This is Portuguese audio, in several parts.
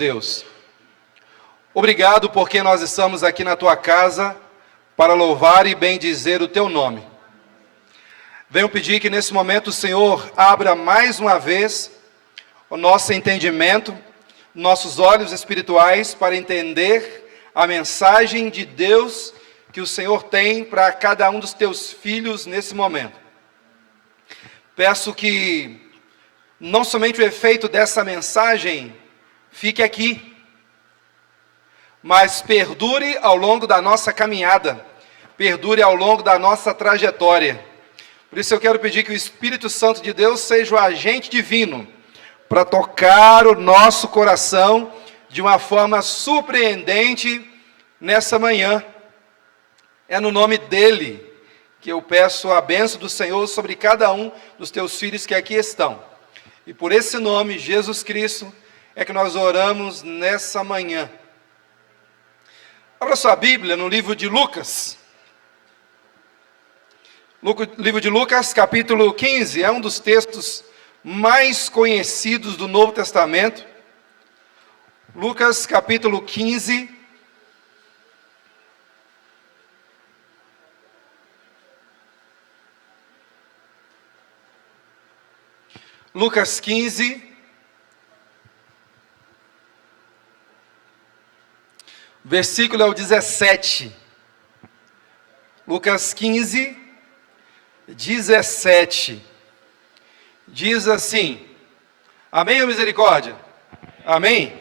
Deus, obrigado porque nós estamos aqui na Tua casa para louvar e bendizer o Teu nome. Venho pedir que nesse momento o Senhor abra mais uma vez o nosso entendimento, nossos olhos espirituais para entender a mensagem de Deus que o Senhor tem para cada um dos Teus filhos nesse momento. Peço que não somente o efeito dessa mensagem fique aqui, mas perdure ao longo da nossa caminhada, perdure ao longo da nossa trajetória. Por isso eu quero pedir que o Espírito Santo de Deus seja o agente divino para tocar o nosso coração de uma forma surpreendente nessa manhã. É no nome dele que eu peço a bênção do Senhor sobre cada um dos teus filhos que aqui estão. E por esse nome, Jesus Cristo, é que nós oramos nessa manhã. Abra sua Bíblia no livro de Lucas. Livro de Lucas, capítulo 15, é um dos textos mais conhecidos do Novo Testamento. Lucas, capítulo 15. Lucas 15, versículo é o 17. Lucas 15, 17. Diz assim, amém ou misericórdia? Amém?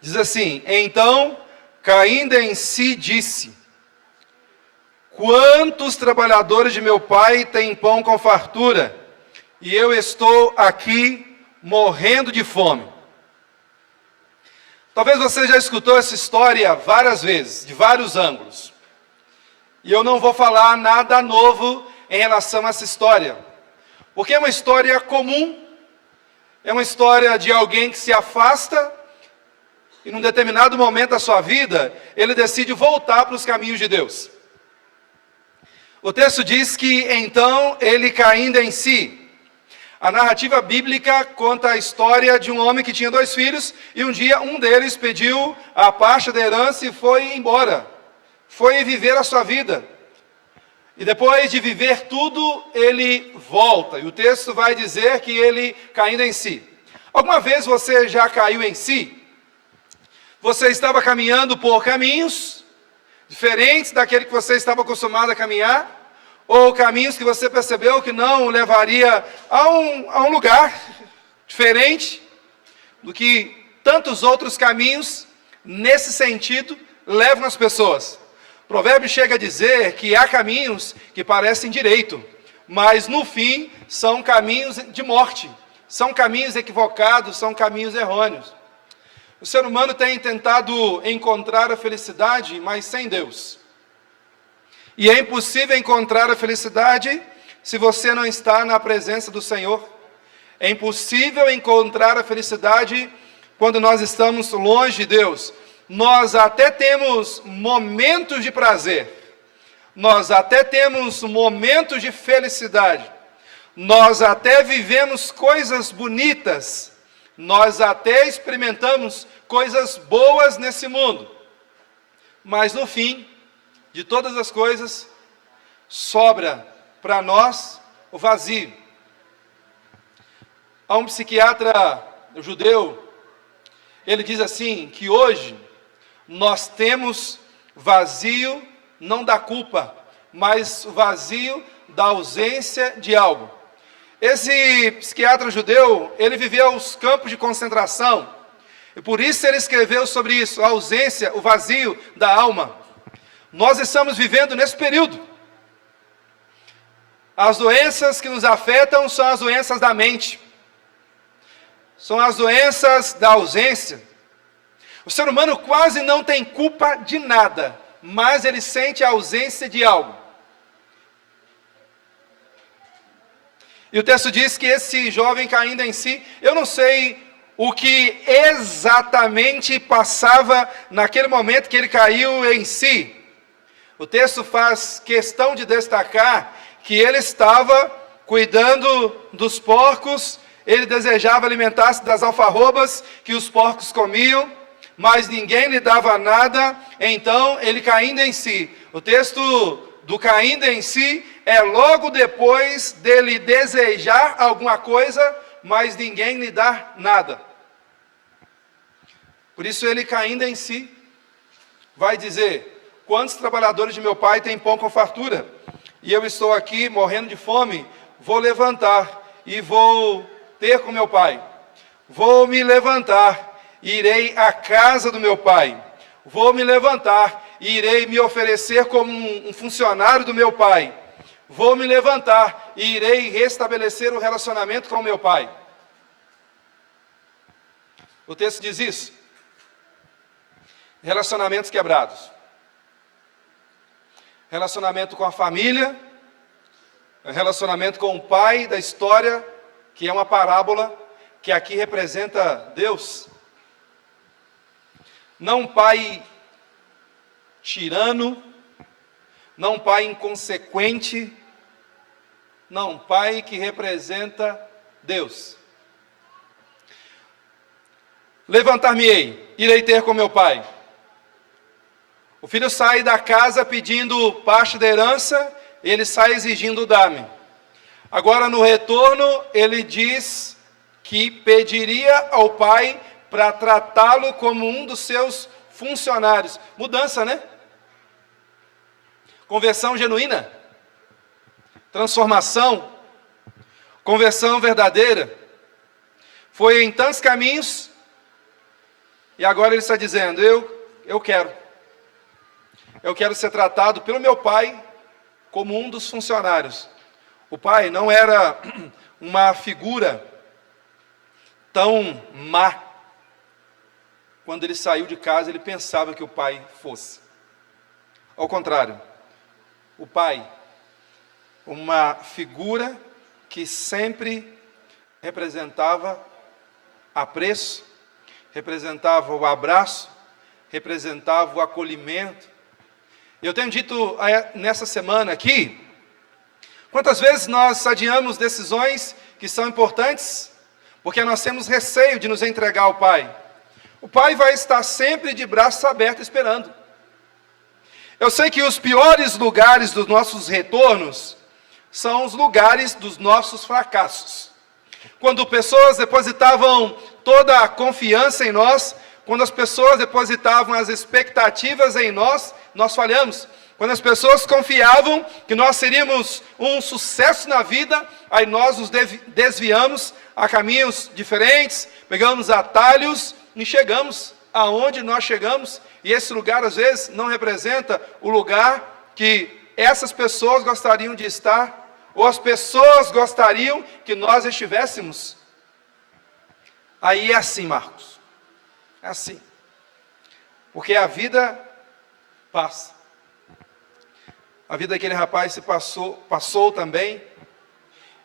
Diz assim, então, caindo em si, disse, quantos trabalhadores de meu pai têm pão com fartura, e eu estou aqui morrendo de fome. Talvez você já escutou essa história várias vezes, de vários ângulos. E eu não vou falar nada novo em relação a essa história. Porque é uma história comum, é uma história de alguém que se afasta e num determinado momento da sua vida, ele decide voltar para os caminhos de Deus. O texto diz que então ele caindo em si. A narrativa bíblica conta a história de um homem que tinha 2 filhos e um dia um deles pediu a parte da herança e foi embora. Foi viver a sua vida. E depois de viver tudo, ele volta. E o texto vai dizer que ele caindo em si. Alguma vez você já caiu em si? Você estava caminhando por caminhos diferentes daquele que você estava acostumado a caminhar? Ou caminhos que você percebeu que não levaria a um lugar diferente do que tantos outros caminhos, nesse sentido, levam as pessoas. O provérbio chega a dizer que há caminhos que parecem direito, mas no fim são caminhos de morte, são caminhos equivocados, são caminhos errôneos. O ser humano tem tentado encontrar a felicidade, mas sem Deus. E é impossível encontrar a felicidade se você não está na presença do Senhor. É impossível encontrar a felicidade quando nós estamos longe de Deus. Nós até temos momentos de prazer. Nós até temos momentos de felicidade. Nós até vivemos coisas bonitas. Nós até experimentamos coisas boas nesse mundo. Mas no fim de todas as coisas, sobra para nós o vazio. Há um psiquiatra judeu, ele diz assim, que hoje nós temos vazio não da culpa, mas vazio da ausência de algo. Esse psiquiatra judeu, ele viveu os campos de concentração, e por isso ele escreveu sobre isso, a ausência, o vazio da alma. Nós estamos vivendo nesse período. As doenças que nos afetam são as doenças da mente. São as doenças da ausência. O ser humano quase não tem culpa de nada, mas ele sente a ausência de algo. E o texto diz que esse jovem caindo em si, eu não sei o que exatamente passava naquele momento que ele caiu em si. O texto faz questão de destacar que ele estava cuidando dos porcos, ele desejava alimentar-se das alfarrobas que os porcos comiam, mas ninguém lhe dava nada, então ele caindo em si. O texto do caindo em si é logo depois dele desejar alguma coisa, mas ninguém lhe dá nada. Por isso ele caindo em si, vai dizer: quantos trabalhadores de meu pai têm pão com fartura? E eu estou aqui morrendo de fome, vou levantar e vou ter com meu pai. Vou me levantar e irei à casa do meu pai. Vou me levantar e irei me oferecer como um funcionário do meu pai. Vou me levantar e irei restabelecer o relacionamento com o meu pai. O texto diz isso. Relacionamentos quebrados. Relacionamento com a família, relacionamento com o pai da história, que é uma parábola, que aqui representa Deus. Não um pai tirano, não um pai inconsequente, não, um pai que representa Deus. Levantar-me-ei, irei ter com meu pai. O filho sai da casa pedindo parte da herança, ele sai exigindo dar-me. Agora no retorno, ele diz que pediria ao pai para tratá-lo como um dos seus funcionários. Mudança, né? Conversão genuína. Transformação. Conversão verdadeira. Foi em tantos caminhos, e agora ele está dizendo: eu quero ser tratado pelo meu pai como um dos funcionários. O pai não era uma figura tão má. Quando ele saiu de casa, ele pensava que o pai fosse. Ao contrário, o pai, uma figura que sempre representava apreço, representava o abraço, representava o acolhimento. Eu tenho dito nessa semana aqui, quantas vezes nós adiamos decisões que são importantes, porque nós temos receio de nos entregar ao Pai. O Pai vai estar sempre de braços abertos esperando. Eu sei que os piores lugares dos nossos retornos são os lugares dos nossos fracassos. Quando pessoas depositavam toda a confiança em nós, quando as pessoas depositavam as expectativas em nós, nós falhamos. Quando as pessoas confiavam que nós seríamos um sucesso na vida, aí nós nos desviamos a caminhos diferentes, pegamos atalhos e chegamos aonde nós chegamos, e esse lugar às vezes não representa o lugar que essas pessoas gostariam de estar, ou as pessoas gostariam que nós estivéssemos. Aí é assim, Marcos, é assim, porque a vida passa. A vida daquele rapaz se passou também,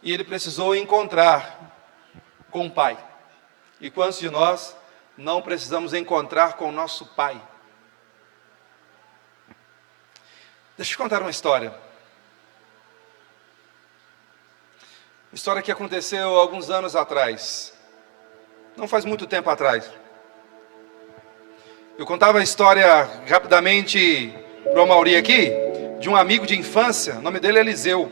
e ele precisou encontrar com o Pai. E quantos de nós não precisamos encontrar com o nosso Pai? Deixa eu te contar uma história. Uma história que aconteceu alguns anos atrás. Não faz muito tempo atrás. Eu contava a história rapidamente para o Mauri aqui, de um amigo de infância, o nome dele é Eliseu.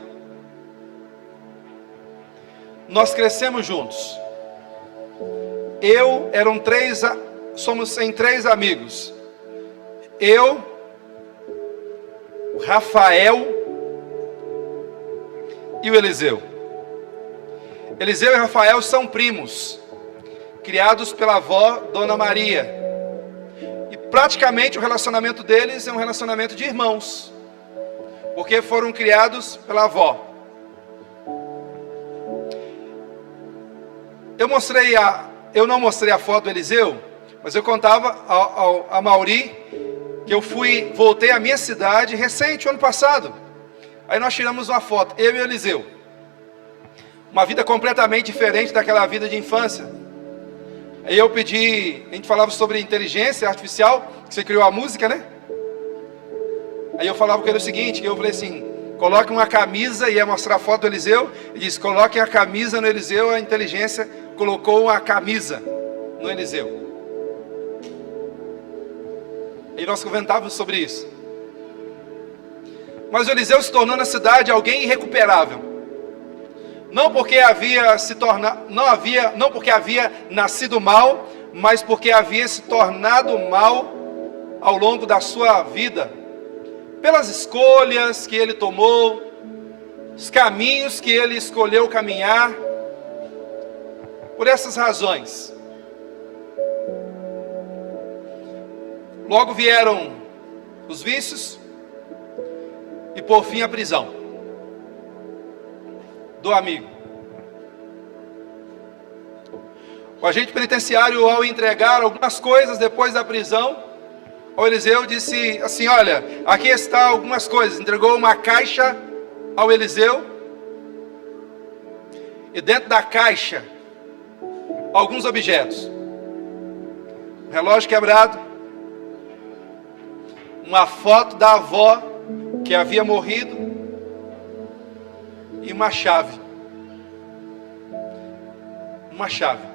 Nós crescemos juntos. Somos em três amigos. Eu, o Rafael e o Eliseu. Eliseu e Rafael são primos, criados pela avó, Dona Maria. E praticamente o relacionamento deles é um relacionamento de irmãos, porque foram criados pela avó. Eu não mostrei a foto do Eliseu, mas eu contava a Mauri que eu voltei à minha cidade recente, ano passado. Aí nós tiramos uma foto, eu e o Eliseu. Uma vida completamente diferente daquela vida de infância. Aí eu pedi, a gente falava sobre inteligência artificial, que você criou a música, né? Aí eu falava com ele o seguinte, que eu falei assim: coloque uma camisa, ia mostrar a foto do Eliseu, e disse: coloque a camisa no Eliseu. A inteligência colocou uma camisa no Eliseu. E nós comentávamos sobre isso. Mas o Eliseu se tornou na cidade alguém irrecuperável. Não porque havia nascido mal, mas porque havia se tornado mal ao longo da sua vida, pelas escolhas que ele tomou, os caminhos que ele escolheu caminhar. Por essas razões, logo vieram os vícios e por fim a prisão do amigo. O agente penitenciário, ao entregar algumas coisas depois da prisão, o Eliseu disse assim: olha, aqui está algumas coisas. Entregou uma caixa ao Eliseu, e dentro da caixa alguns objetos: um relógio quebrado, uma foto da avó que havia morrido e uma chave. Uma chave.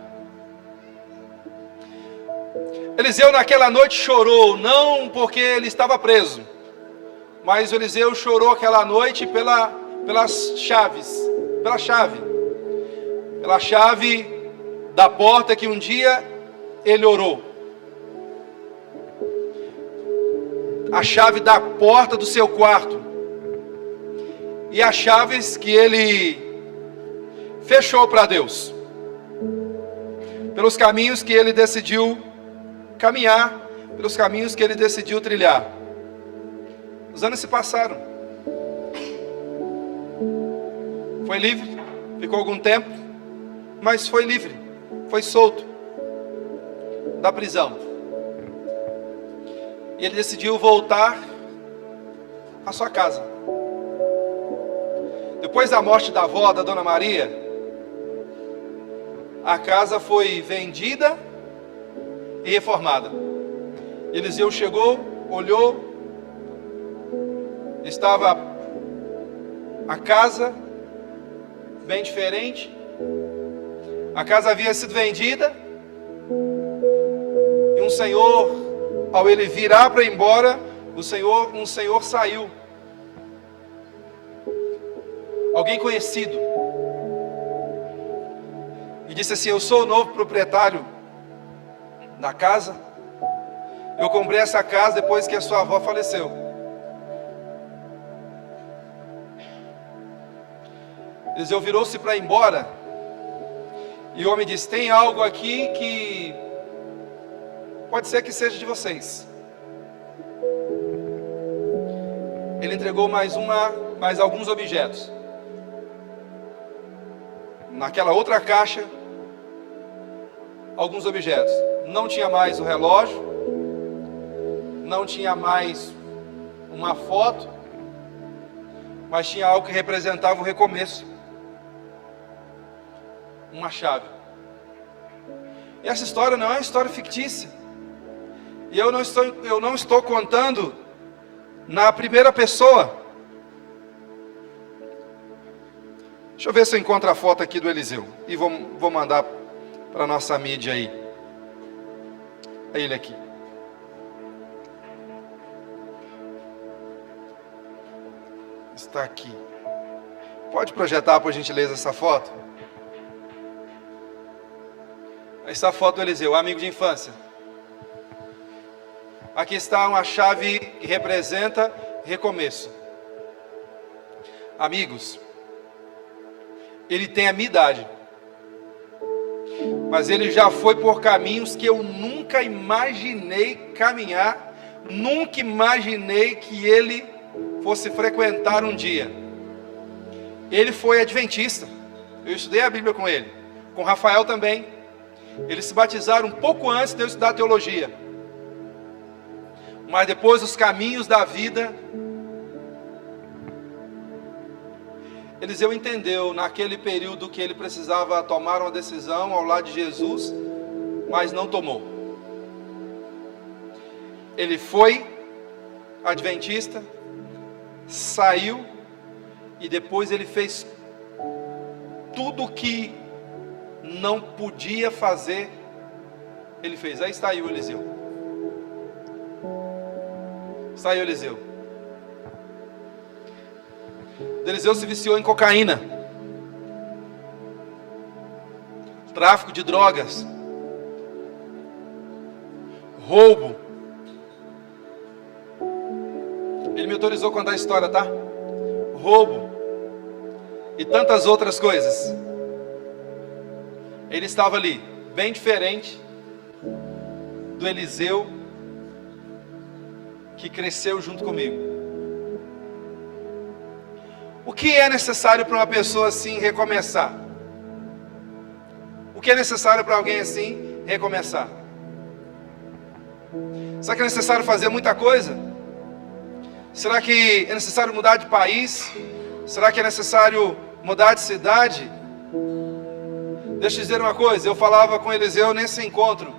Eliseu naquela noite chorou, não porque ele estava preso, mas Eliseu chorou aquela noite pelas chaves, pela chave da porta que um dia ele orou, a chave da porta do seu quarto, e as chaves que ele fechou para Deus, pelos caminhos que ele decidiu caminhar, pelos caminhos que ele decidiu trilhar. Os anos se passaram. Foi livre, ficou algum tempo, mas foi livre, foi solto da prisão. E ele decidiu voltar à sua casa. Depois da morte da avó, da Dona Maria, a casa foi vendida e reformada. Eliseu chegou, olhou, estava a casa bem diferente. A casa havia sido vendida, e um senhor, ao ele virar para ir embora, um senhor saiu. Alguém conhecido. E disse assim: eu sou o novo proprietário da casa. Eu comprei essa casa depois que a sua avó faleceu. Eliseu virou-se para ir embora, e o homem disse: tem algo aqui que pode ser que seja de vocês. Ele entregou mais alguns objetos. Naquela outra caixa, alguns objetos. Não tinha mais o relógio, não tinha mais uma foto, mas tinha algo que representava o recomeço. Uma chave. E essa história não é uma história fictícia. E eu não estou contando na primeira pessoa. Deixa eu ver se eu encontro a foto aqui do Eliseu. E vou mandar para a nossa mídia aí. É ele aqui. Está aqui. Pode projetar, por gentileza, essa foto? Essa foto do Eliseu, amigo de infância. Aqui está uma chave que representa recomeço. Amigos, ele tem a minha idade, mas ele já foi por caminhos que eu nunca imaginei caminhar, nunca imaginei que ele fosse frequentar um dia. Ele foi adventista, eu estudei a Bíblia com ele, com Rafael também. Eles se batizaram um pouco antes de eu estudar teologia, mas depois os caminhos da vida, Eliseu entendeu naquele período que ele precisava tomar uma decisão ao lado de Jesus, mas não tomou. Ele foi adventista, saiu, e depois ele fez tudo o que não podia fazer, ele fez. Aí está aí o Eliseu. Saiu Eliseu. Eliseu se viciou em cocaína, tráfico de drogas, roubo. Ele me autorizou a contar a história, tá? Roubo e tantas outras coisas. Ele estava ali, bem diferente do Eliseu que cresceu junto comigo. O que é necessário para uma pessoa assim recomeçar? O que é necessário para alguém assim recomeçar? Será que é necessário fazer muita coisa? Será que é necessário mudar de país? Será que é necessário mudar de cidade? Deixa eu dizer uma coisa, eu falava com Eliseu nesse encontro,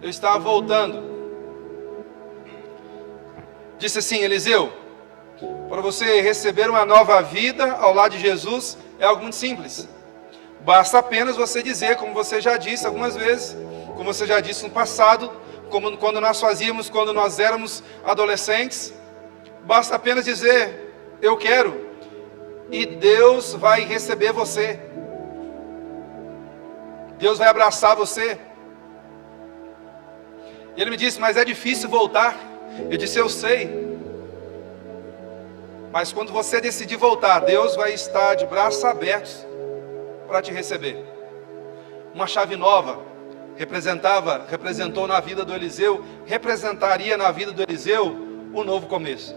eu estava voltando. Disse assim: Eliseu, para você receber uma nova vida ao lado de Jesus, é algo muito simples. Basta apenas você dizer, como você já disse algumas vezes, como você já disse no passado, como quando nós fazíamos, quando nós éramos adolescentes, basta apenas dizer, eu quero, e Deus vai receber você. Deus vai abraçar você. E ele me disse, mas é difícil voltar. Eu disse, eu sei. Mas quando você decidir voltar, Deus vai estar de braços abertos para te receber. Uma chave nova representou na vida do Eliseu, representaria na vida do Eliseu um novo começo.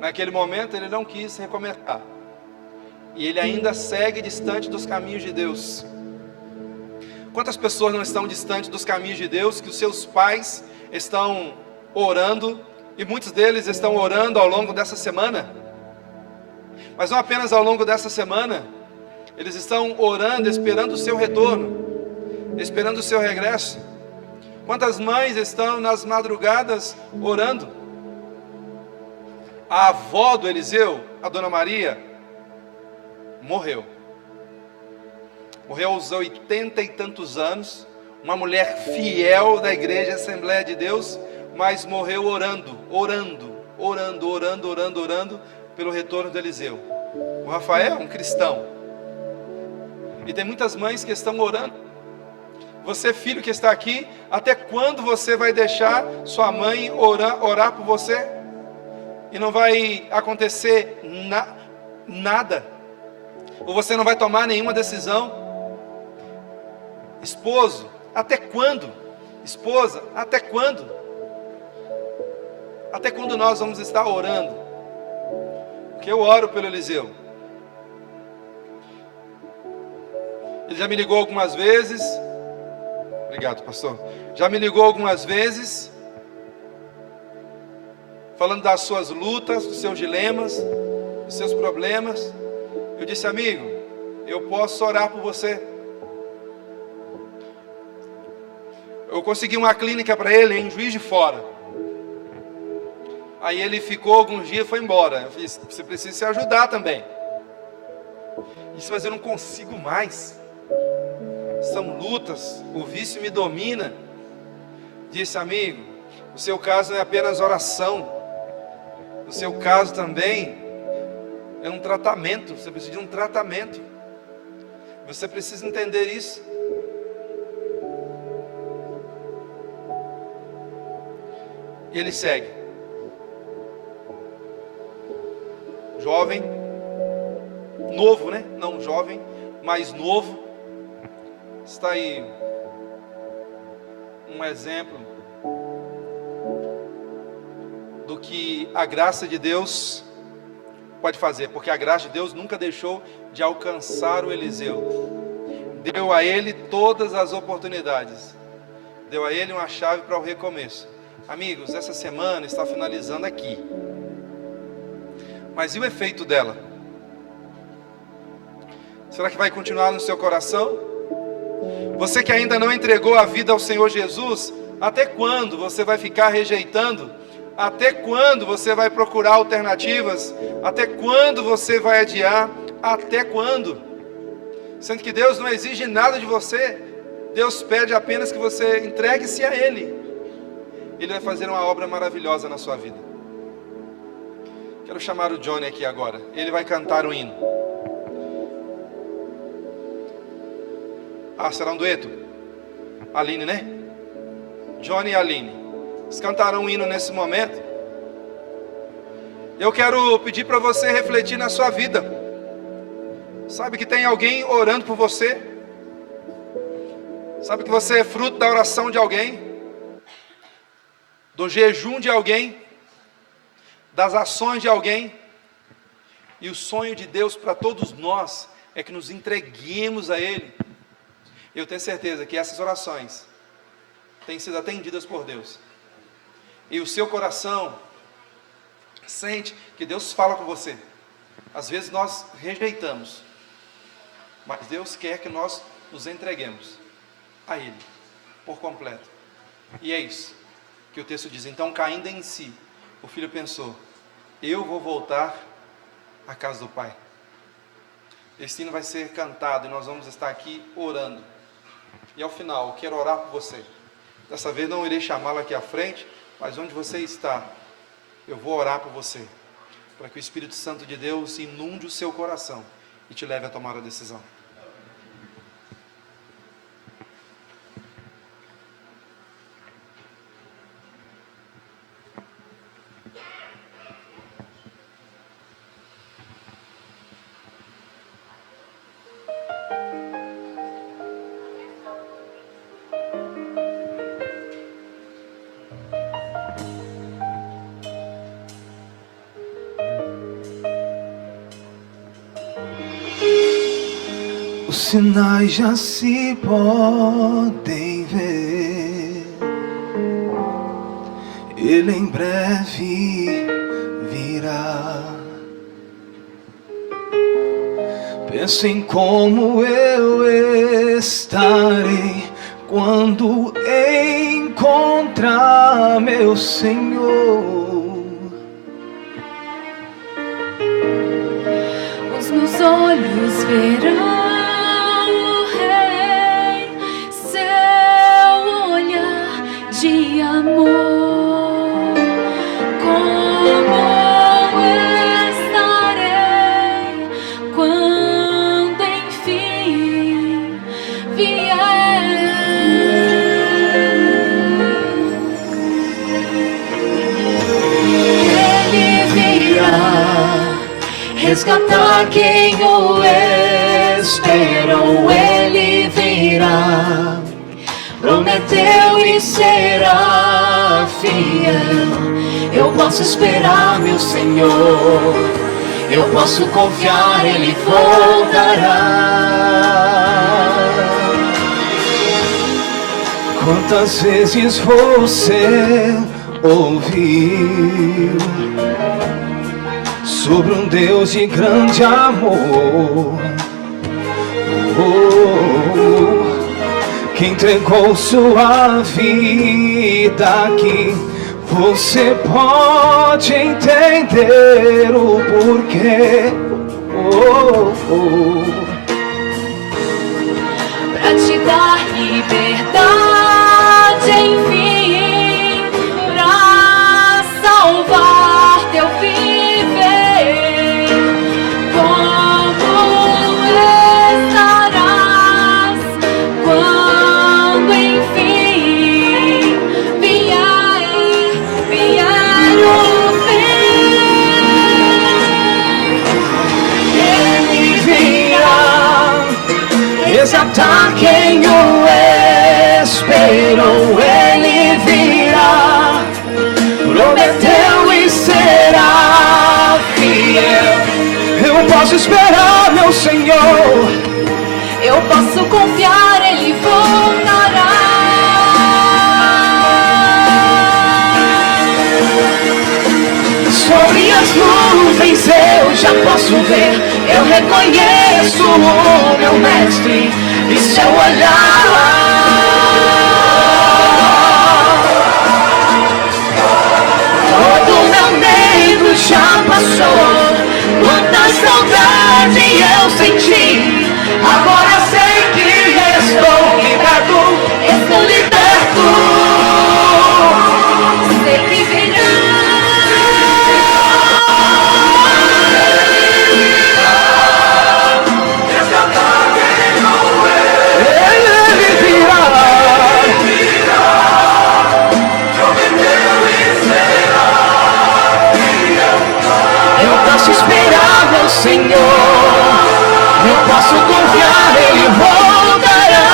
Naquele momento ele não quis recomeçar. E ele ainda segue distante dos caminhos de Deus. Quantas pessoas não estão distantes dos caminhos de Deus, que os seus pais estão orando, e muitos deles estão orando ao longo dessa semana, mas não apenas ao longo dessa semana, eles estão orando, esperando o seu retorno, esperando o seu regresso. Quantas mães estão nas madrugadas orando? A avó do Eliseu, a dona Maria, morreu aos 80 e tantos anos, uma mulher fiel da igreja Assembleia de Deus, mas morreu orando pelo retorno do Eliseu. O Rafael é um cristão, e tem muitas mães que estão orando. Você, filho que está aqui, até quando você vai deixar sua mãe orar por você? E não vai acontecer nada, ou você não vai tomar nenhuma decisão? Esposo, até quando? Esposa, até quando? Até quando nós vamos estar orando? Porque eu oro pelo Eliseu. Ele já me ligou algumas vezes. Obrigado, pastor. Já me ligou algumas vezes, falando das suas lutas, dos seus dilemas, dos seus problemas. Eu disse, amigo, eu posso orar por você. Eu consegui uma clínica para ele em Juiz de Fora. Aí ele ficou alguns dias e foi embora. Eu disse, você precisa se ajudar também. Ele disse, mas eu não consigo mais. São lutas, o vício me domina. Disse, amigo, o seu caso não é apenas oração. O seu caso também é um tratamento. Você precisa de um tratamento. Você precisa entender isso. E ele segue. Jovem, novo, né? Não jovem, mas novo. Está aí um exemplo do que a graça de Deus pode fazer, porque a graça de Deus nunca deixou de alcançar o Eliseu. Deu a ele todas as oportunidades, deu a ele uma chave para o recomeço. Amigos, essa semana está finalizando aqui, mas e o efeito dela? Será que vai continuar no seu coração? Você que ainda não entregou a vida ao Senhor Jesus, até quando você vai ficar rejeitando? Até quando você vai procurar alternativas? Até quando você vai adiar? Até quando? Sendo que Deus não exige nada de você. Deus pede apenas que você entregue-se a Ele. Ele vai fazer uma obra maravilhosa na sua vida. Quero chamar o Johnny aqui agora. Ele vai cantar um hino. Será um dueto? Aline, né? Johnny e Aline. Eles cantarão um hino nesse momento. Eu quero pedir para você refletir na sua vida. Sabe que tem alguém orando por você? Sabe que você é fruto da oração de alguém? Do jejum de alguém? Das ações de alguém? E o sonho de Deus para todos nós é que nos entreguemos a Ele. Eu tenho certeza que essas orações têm sido atendidas por Deus. E o seu coração sente que Deus fala com você. Às vezes nós rejeitamos, mas Deus quer que nós nos entreguemos a Ele por completo. E é isso que o texto diz. Então, caindo em si, o filho pensou: eu vou voltar à casa do Pai. Esse hino vai ser cantado e nós vamos estar aqui orando. E ao final, eu quero orar por você. Dessa vez não irei chamá-lo aqui à frente, mas onde você está, eu vou orar por você, para que o Espírito Santo de Deus inunde o seu coração e te leve a tomar a decisão. Os sinais já se podem ver, Ele em breve virá. Penso em como eu estarei quando encontrar meu Senhor. Os meus olhos verão de amor, como estarei quando enfim vier. Ele virá resgatar quem o esperou. Ele virá, prometeu e será fiel. Eu posso esperar meu Senhor, eu posso confiar, Ele voltará. Quantas vezes você ouviu sobre um Deus de grande amor, que entregou sua vida, que você pode entender o porquê. Pra te dar liberdade, enfim, pra salvar teu viver. Como estarás quando enfim vier o fim? Ele virá resgatar quem o esperou. Ele virá, prometeu e será fiel. Eu posso esperar meu Senhor, Eu posso confiar, Ele voltará. sobre as nuvens eu já posso ver. Eu reconheço o meu mestre e seu olhar. Todo meu medo já passou. Quanta saudade eu senti, agora sei que estou liberto. Estou liberto. Senhor. Eu posso confiar, Ele voltará.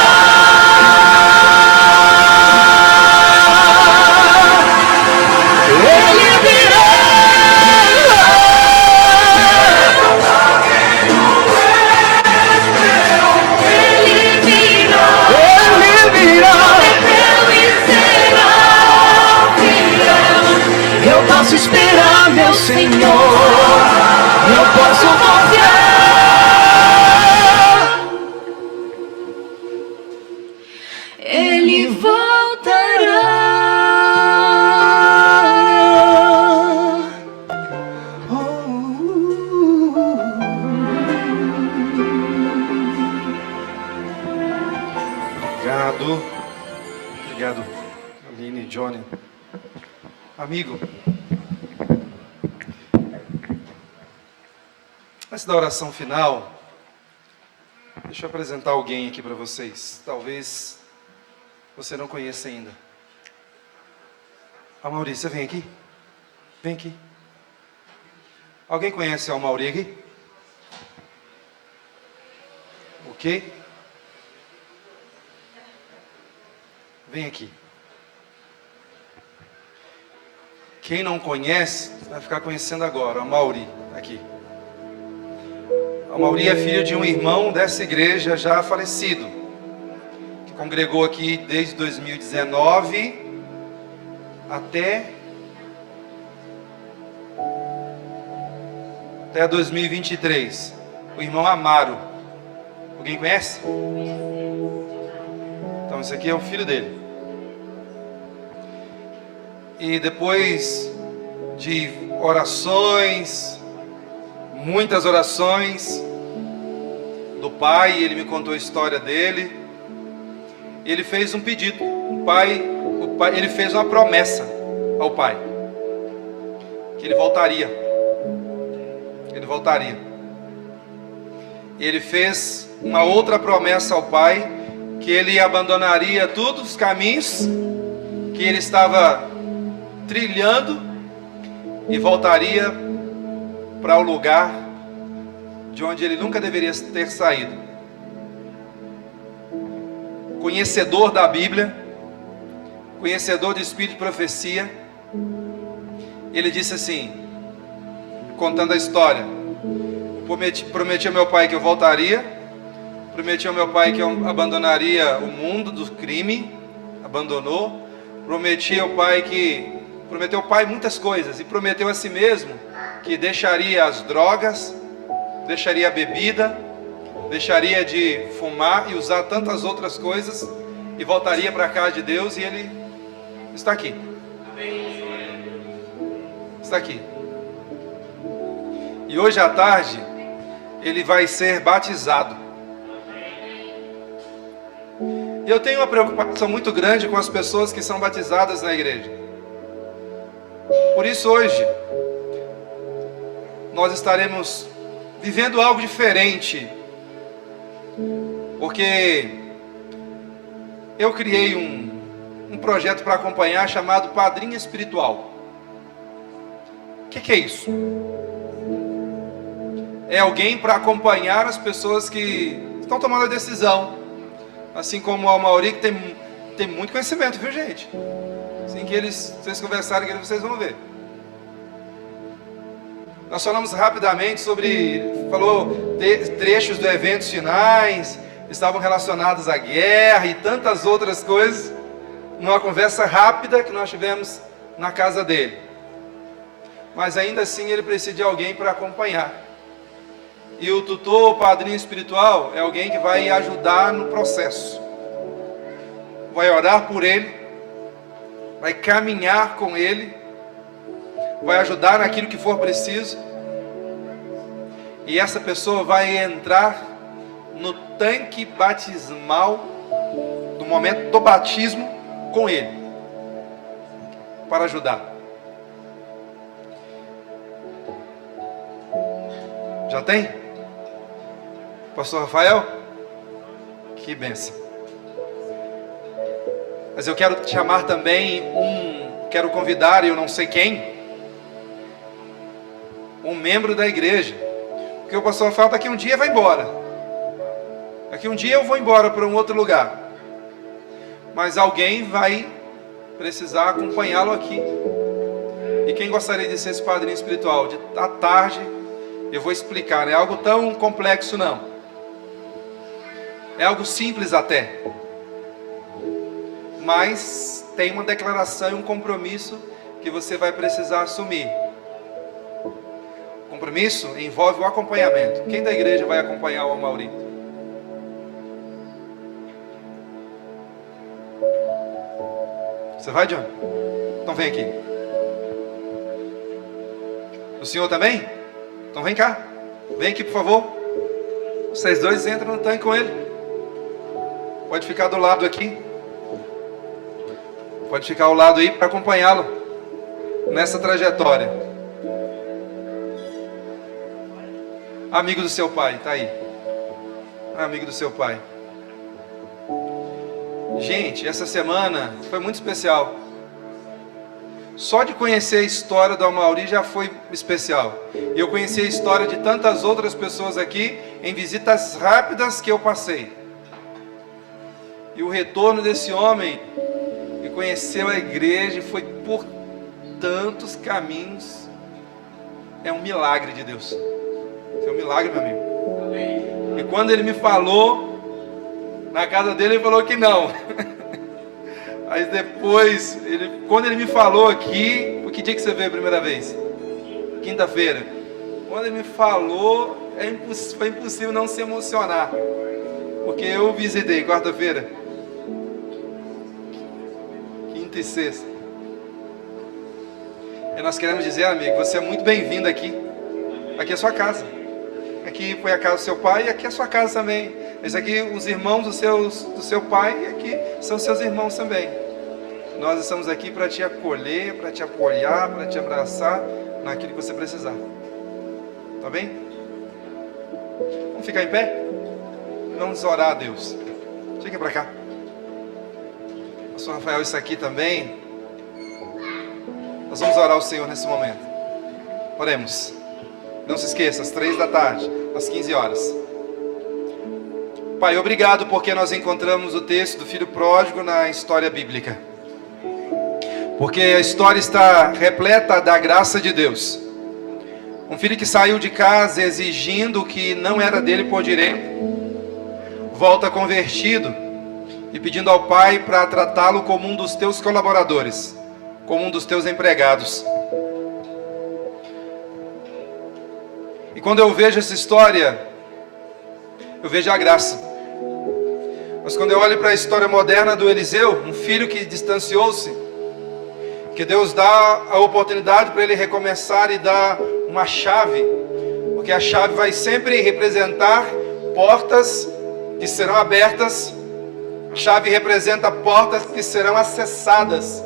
Ele virá. Eu posso esperar, meu Senhor. Eu posso confiar. Ele voltará. Obrigado. Obrigado, Aline e Johnny. Amigo, antes da oração final, deixa eu apresentar alguém aqui para vocês. Talvez você não conheça ainda. A Maurícia, vem aqui. Vem aqui. Alguém conhece a Mauri aqui? O quê? Vem aqui. Quem não conhece, vai ficar conhecendo agora. A Mauri, aqui. A Mauri é filha de um irmão dessa igreja já falecido, que congregou aqui desde 2019 até 2023. O irmão Amaro. Alguém conhece? Então esse aqui é o filho dele. E depois de orações, muitas orações do pai, ele me contou a história dele. Ele fez um pedido. Ele fez uma promessa ao pai, que ele voltaria. Ele voltaria. Ele fez uma outra promessa ao pai, que ele abandonaria todos os caminhos que ele estava trilhando e voltaria para o lugar de onde ele nunca deveria ter saído. Conhecedor da Bíblia, conhecedor de espírito de profecia, ele disse assim, contando a história: prometi ao meu pai que eu voltaria, prometi ao meu pai que eu abandonaria o mundo do crime, abandonou, prometeu ao pai muitas coisas, e prometeu a si mesmo que deixaria as drogas, deixaria a bebida, deixaria de fumar e usar tantas outras coisas, e voltaria para a casa de Deus. E ele está aqui. Está aqui. E hoje à tarde ele vai ser batizado. E eu tenho uma preocupação muito grande com as pessoas que são batizadas na igreja. Por isso hoje nós estaremos vivendo algo diferente, porque eu criei um projeto para acompanhar chamado Padrinho Espiritual. O que é isso? É alguém para acompanhar as pessoas que estão tomando a decisão, assim como o Mauri, que tem muito conhecimento, viu, gente? Assim que vocês conversarem, vocês vão ver. Nós falamos rapidamente falou trechos do eventos finais, estavam relacionados à guerra e tantas outras coisas, numa conversa rápida que nós tivemos na casa dele. Mas ainda assim ele precisa de alguém para acompanhar. E o tutor, o padrinho espiritual, é alguém que vai ajudar no processo. Vai orar por ele, vai caminhar com ele, vai ajudar naquilo que for preciso. E essa pessoa vai entrar no tanque batismal, no momento do batismo, com ele, para ajudar. Já tem? Pastor Rafael? Que bênção. Mas eu quero chamar também quero convidar, eu não sei quem, um membro da igreja, Porque o pastor Rafael daqui um dia vai embora. Daqui um dia eu vou embora para um outro lugar. Mas alguém vai precisar acompanhá-lo aqui. E quem gostaria de ser esse padrinho espiritual? À tarde eu vou explicar. Não é algo tão complexo não. É algo simples até. Mas tem uma declaração e um compromisso que você vai precisar assumir. O compromisso envolve o acompanhamento. Quem da igreja vai acompanhar o Amaury? Você vai, John? Então vem aqui. O senhor também? Então vem cá. Vem aqui, por favor. Vocês dois entram no tanque com ele. Pode ficar do lado aqui. Pode ficar ao lado aí para acompanhá-lo nessa trajetória. Amigo do seu pai, tá aí. Amigo do seu pai. Gente, essa semana foi muito especial. Só de conhecer a história do Amaury já foi especial. E eu conheci a história de tantas outras pessoas aqui em visitas rápidas que eu passei. E o retorno desse homem, que conheceu a igreja, foi por tantos caminhos. É um milagre de Deus. É um milagre, meu amigo. E quando ele me falou, na casa dele, ele falou que não. Mas depois, quando ele me falou aqui, que dia que você veio a primeira vez? Quinta-feira. Quando ele me falou, foi impossível não se emocionar. Porque eu visitei quarta-feira, quinta e sexta. E nós queremos dizer, amigo, você é muito bem-vindo aqui. Aqui é a sua casa. Aqui foi a casa do seu pai e aqui é a sua casa também. Esse aqui, os irmãos do seu pai, e aqui são seus irmãos também. Nós estamos aqui para te acolher, para te apoiar, para te abraçar naquilo que você precisar. Tá bem? Vamos ficar em pé? Vamos orar a Deus. Chega para cá. Pastor Rafael, isso aqui também. Nós vamos orar ao Senhor nesse momento. Oremos. Não se esqueça, às 3 da tarde, às 15 horas. Pai, obrigado porque nós encontramos o texto do filho pródigo na história bíblica. Porque a história está repleta da graça de Deus. Um filho que saiu de casa exigindo o que não era dele por direito, volta convertido e pedindo ao pai para tratá-lo como um dos teus colaboradores, como um dos teus empregados. E quando eu vejo essa história, eu vejo a graça. Mas quando eu olho para a história moderna do Eliseu, um filho que distanciou-se, que Deus dá a oportunidade para ele recomeçar e dá uma chave, porque a chave vai sempre representar portas que serão abertas, a chave representa portas que serão acessadas,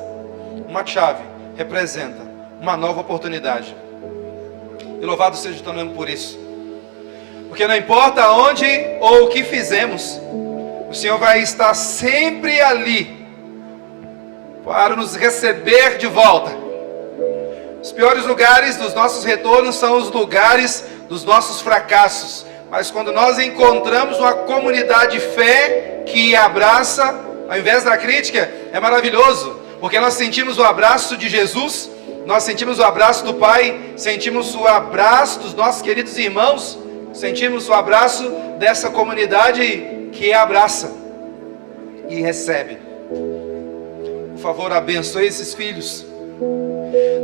uma chave representa uma nova oportunidade. E louvado seja o teu nome por isso. Porque não importa onde ou o que fizemos, o Senhor vai estar sempre ali para nos receber de volta. Os piores lugares dos nossos retornos são os lugares dos nossos fracassos. Mas quando nós encontramos uma comunidade de fé que abraça, ao invés da crítica, é maravilhoso. Porque nós sentimos o abraço de Jesus, nós sentimos o abraço do Pai, sentimos o abraço dos nossos queridos irmãos, sentimos o abraço dessa comunidade que abraça e recebe. Por favor, abençoe esses filhos.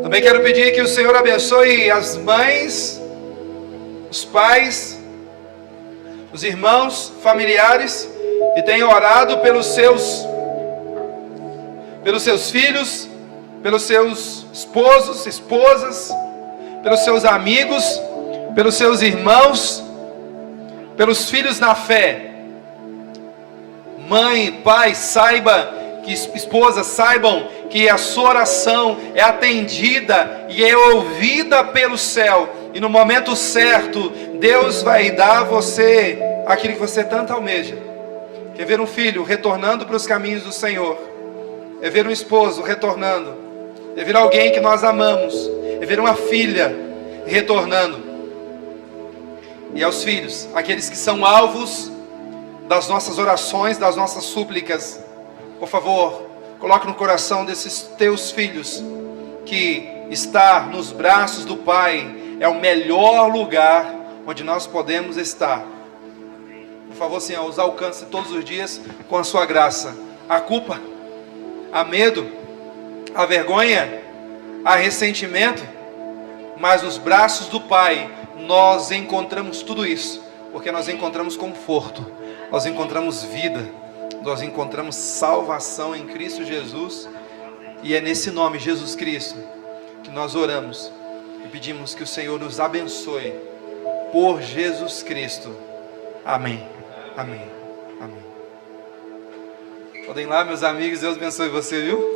Também quero pedir que o Senhor abençoe as mães, os pais, os irmãos, familiares que têm orado pelos seus filhos, pelos seus esposos, esposas, pelos seus amigos, pelos seus irmãos, pelos filhos na fé. Mãe, pai, esposas saibam que a sua oração é atendida e é ouvida pelo céu. E no momento certo, Deus vai dar a você aquilo que você tanto almeja. Quer ver um filho retornando para os caminhos do Senhor? É ver um esposo retornando. É ver alguém que nós amamos. É ver uma filha retornando. e aos filhos, aqueles que são alvos das nossas orações, das nossas súplicas. Por favor, coloque no coração desses teus filhos que estar nos braços do Pai é o melhor lugar onde nós podemos estar. Por favor, Senhor, os alcance todos os dias com a sua graça. A culpa, há medo, há vergonha, há ressentimento, mas nos braços do Pai nós encontramos tudo isso, porque nós encontramos conforto, nós encontramos vida, nós encontramos salvação em Cristo Jesus, e é nesse nome, Jesus Cristo, que nós oramos e pedimos que o Senhor nos abençoe, por Jesus Cristo. Amém, amém, amém. Podem ir lá, meus amigos, Deus abençoe você, viu?